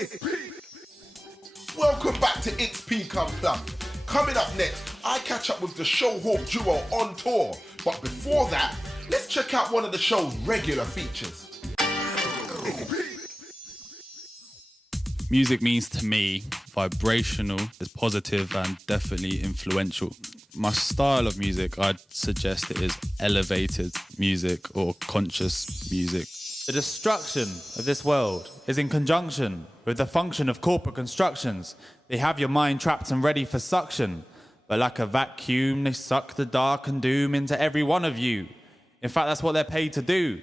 It's Peak. Welcome back to It's Peak Unplugged. Coming up next, I catch up with the Showhawk Duo on tour. But before that, let's check out one of the show's regular features. It's Peak. Music means to me vibrational, is positive and definitely influential. My style of music, I'd suggest it is elevated music or conscious music. The destruction of this world is in conjunction with the function of corporate constructions. They have your mind trapped and ready for suction, but like a vacuum, they suck the dark and doom into every one of you. In fact, that's what they're paid to do.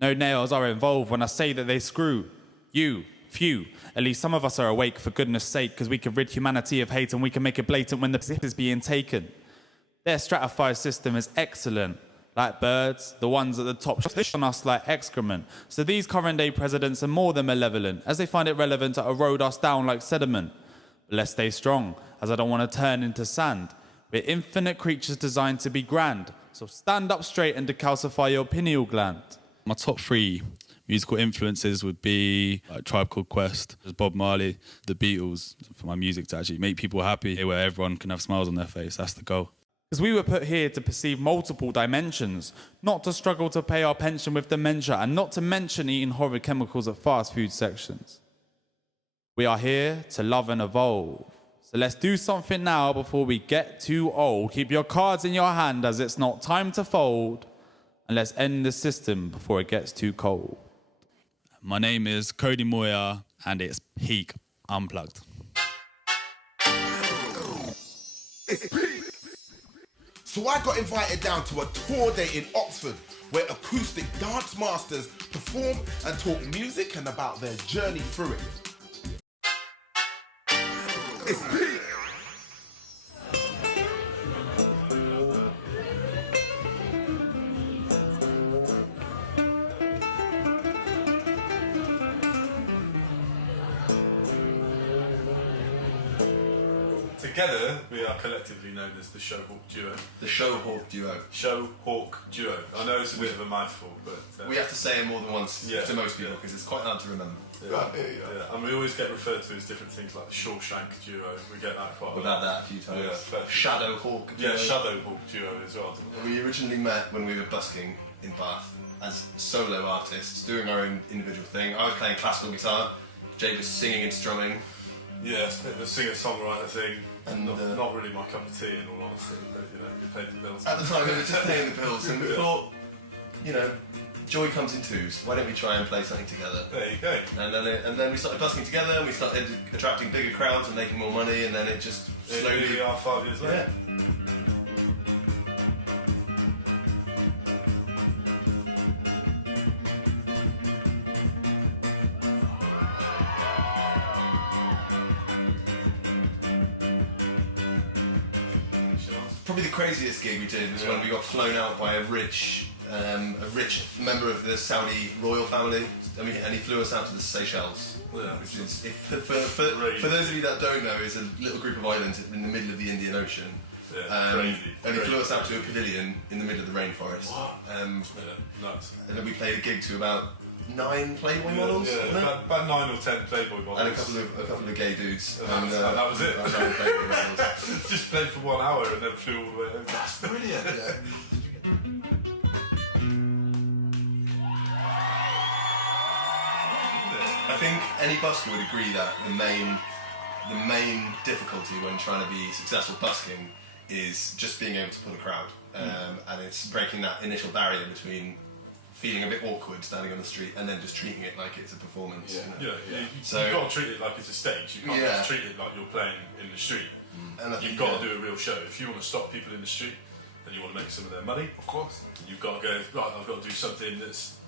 No nails are involved when I say that they screw you. Few. At least some of us are awake, for goodness sake, because we can rid humanity of hate and we can make it blatant when the piss is being taken. Their stratified system is excellent. Like birds, the ones at the top fish on us like excrement. So these current day presidents are more than malevolent, as they find it relevant to erode us down like sediment. But let's stay strong, as I don't want to turn into sand. We're infinite creatures designed to be grand. So stand up straight and decalcify your pineal gland. My top 3 musical influences would be like Tribe Called Quest, there's Bob Marley, the Beatles, for my music to actually make people happy, where everyone can have smiles on their face. That's the goal. Because we were put here to perceive multiple dimensions, not to struggle to pay our pension with dementia, and not to mention eating horrid chemicals at fast food sections. We are here to love and evolve. So let's do something now before we get too old. Keep your cards in your hand as it's not time to fold. And let's end the system before it gets too cold. My name is Cody Moir and it's Peak Unplugged. It's Peak. So I got invited down to a tour day in Oxford where acoustic dance masters perform and talk music and about their journey through it. It's Peak. Together, we are collectively known as the Showhawk Duo. The Showhawk Duo. Showhawk Duo. I know it's a bit of a mouthful, but... we have to say it more than once yeah, to most people because it's quite hard to remember. Yeah. And we always get referred to as different things like the Shawshank Duo. We get that quite a lot. We've had that a few times. Yeah, Shadowhawk Duo. Yeah, Shadowhawk Duo as well. We originally met when we were busking in Bath as solo artists, doing our own individual thing. I was playing classical guitar, Jake was singing and strumming. Yeah, the singer-songwriter thing. And not really my cup of tea, in all honesty, but you know, we paid the bills. At the time, we were just paying the bills, and we thought, you know, joy comes in twos. Why don't we try and play something together? There you go. And then we started busking together, and we started attracting bigger crowds and making more money, and then it just slowly. Here we are 5 years later. Yeah. Probably the craziest gig we did was when we got flown out by a rich member of the Saudi royal family, and he flew us out to the Seychelles. Yeah. Which is, for those of you that don't know, is a little group of islands in the middle of the Indian Ocean. Yeah, crazy. And he flew us out to a pavilion in the middle of the rainforest. What? Yeah, nuts. And then we played a gig to about 9 Playboy models. Yeah, about 9 or 10 Playboy models. And a couple of gay dudes. And that was it. And Playboy models. Just played for 1 hour and then flew all the way home. That's brilliant. Yeah. I think any busker would agree that the main difficulty when trying to be successful busking is just being able to pull a crowd, and it's breaking that initial barrier between feeling a bit awkward standing on the street and then just treating it like it's a performance. Yeah. So you've got to treat it like it's a stage. You can't just treat it like you're playing in the street. And you've got to do a real show. If you want to stop people in the street and you want to make some of their money, of course, you've got to go, right, I've got to do something that's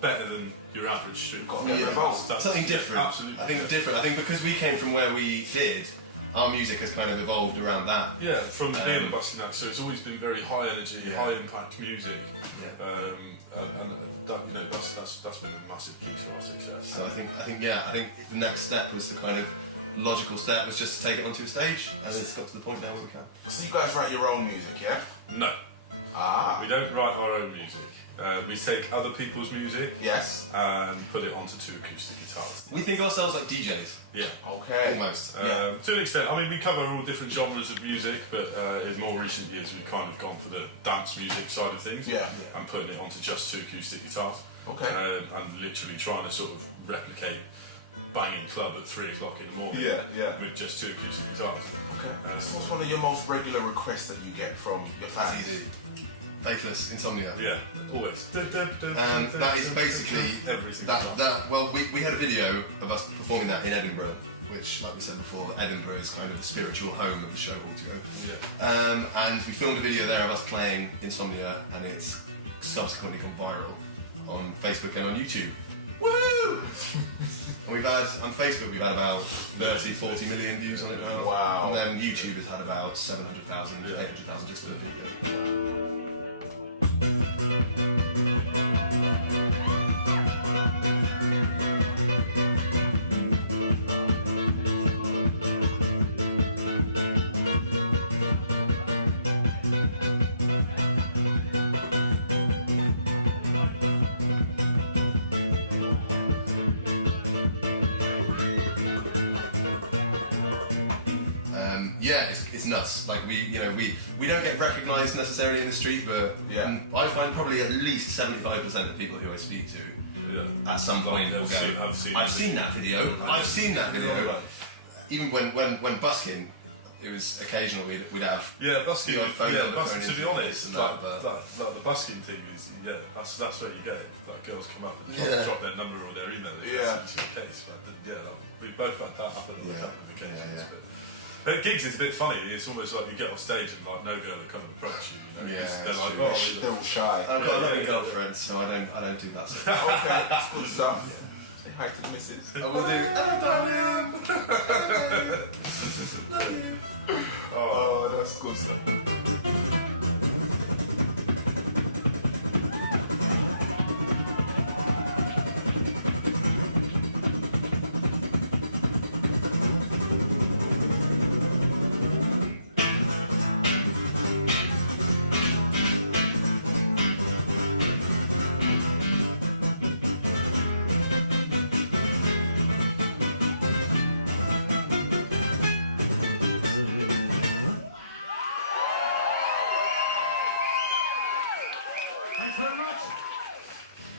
better than your average street. Something different. Absolutely. I think different. I think because we came from where we did, our music has kind of evolved around that. Yeah, from being a busking act, so it's always been very high energy, high impact music. Yeah. And that, you know, that's been a massive key to our success. So I think the next step was the kind of logical step was just to take it onto a stage, and it's got to the point now where we can. So you guys write your own music, yeah? No. We don't write our own music. We take other people's music Yes. and put it onto 2 acoustic guitars. We think of ourselves like DJs, Yeah. Okay. almost. To an extent, I mean, we cover all different genres of music, but in more recent years, we've kind of gone for the dance music side of things, Yeah. and putting it onto just 2 acoustic guitars, Okay. and literally trying to sort of replicate banging club at 3 o'clock in the morning, Yeah. with just 2 acoustic guitars. Okay. What's one of your most regular requests that you get from your fans? It's easy. Faithless Insomnia. Yeah, always. That is basically everything. well, we had a video of us performing that in Edinburgh, which, like we said before, Edinburgh is kind of the spiritual home of the Showhawk Duo. Yeah. And we filmed a video there of us playing Insomnia, and it's subsequently gone viral on Facebook and on YouTube. Woo! And we've had, on Facebook, we've had about 30, 40 million views on it now. Wow. And then YouTube has had about 700,000, 800,000 just for the video. It's nuts. Like we don't get recognised necessarily in the street, but I find probably at least 75% of people who I speak to at some point will go, I've seen that video. I've seen that video. Even when busking, it was occasional we'd have busking. phone To be honest, like the busking thing is that's where you get it. Like girls come up and drop their number or their email address into your case. But we both had that happen on a couple of occasions. But gigs is a bit funny. It's almost like you get off stage and like no girl will come and approach you. You know, they're like, They're all shy. I've got a loving girlfriend, so I don't do that stuff. Okay, that's good stuff. Say hi to the missus. I will do. Love you. Oh, that's good stuff.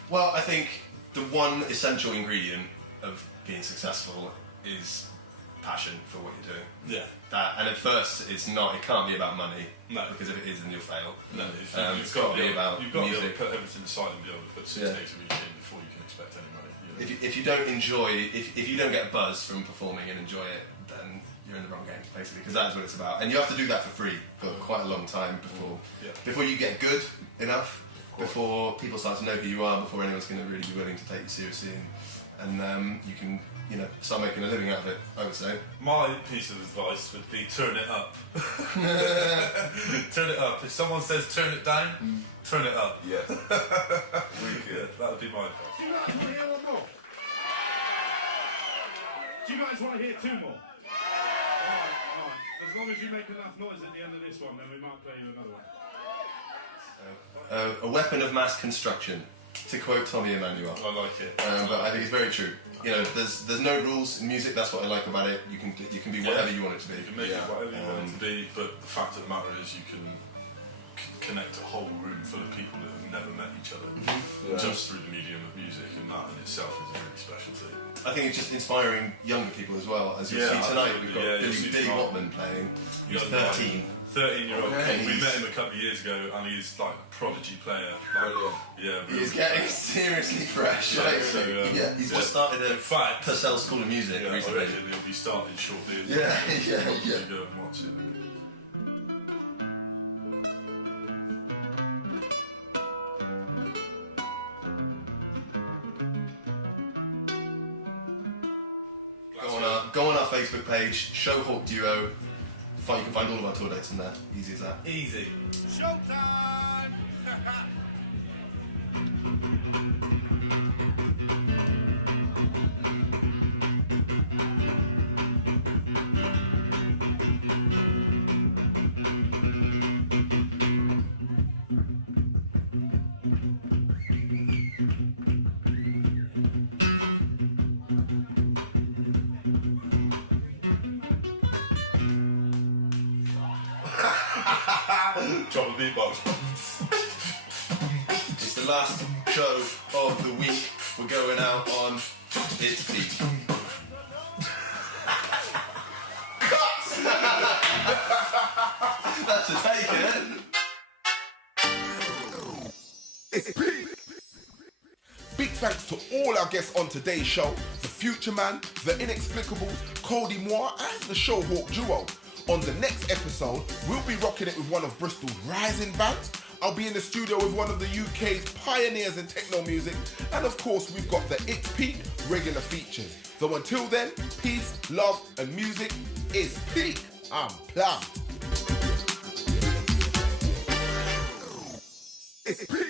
Well, I think the one essential ingredient of being successful is passion for what you're doing. Yeah. And at first, it can't be about money. No. Because if it is, then you'll fail. No, It's got to be about you've got to be able music. to put everything aside and be able to put 6 days a week in before you can expect any money. You know? If you don't enjoy, if you don't get buzz from performing and enjoy it, then you're in the wrong game, basically, because that is what it's about. And you have to do that for free for quite a long time before you get good enough, before people start to know who you are, before anyone's going to really be willing to take you seriously, and you can start making a living out of it, I would say. My piece of advice would be turn it up. Turn it up. If someone says turn it down, turn it up. Yeah. Yeah, that would be my advice. Do you guys want to hear one more? Do you guys want to hear 2 more? Alright. As long as you make enough noise at the end of this one, then we might play you another one. A weapon of mass construction, to quote Tommy Emmanuel. I like it. But I think it's very true. There's no rules in music. That's what I like about it. You can be whatever you want it to be. You can make it whatever you want it to be, but the fact of the matter is you can connect a whole room full of people that have never met each other just through the medium of music, and that in itself is a really special thing. I think it's just inspiring younger people as well. As you'll see tonight, we've got Billy Watman playing. He's 13. 13-year-old kid. We he's- met him a couple of years ago, and he's like a prodigy player. Like, yeah, He's getting seriously fresh. He's just started a fact, Purcell School of Music I recently. reckon he'll be starting shortly. Yeah. Go and watch it. Go on our Facebook page, Showhawk Duo. You can find all of our tour dates on there. Easy as that. Easy. Showtime! Drop the beatbox. It's the last show of the week. We're going out on It's Peak. That's a take, isn't it? It's peak. Big thanks to all our guests on today's show, the Future Man, the Inexplicables, Cody Moir and the Showhawk Duo. On the next episode, we'll be rocking it with one of Bristol's rising bands. I'll be in the studio with one of the UK's pioneers in techno music, and of course we've got the It's Peak regular features. Though until then, peace, love and music is peak. Unplugged. It's peak.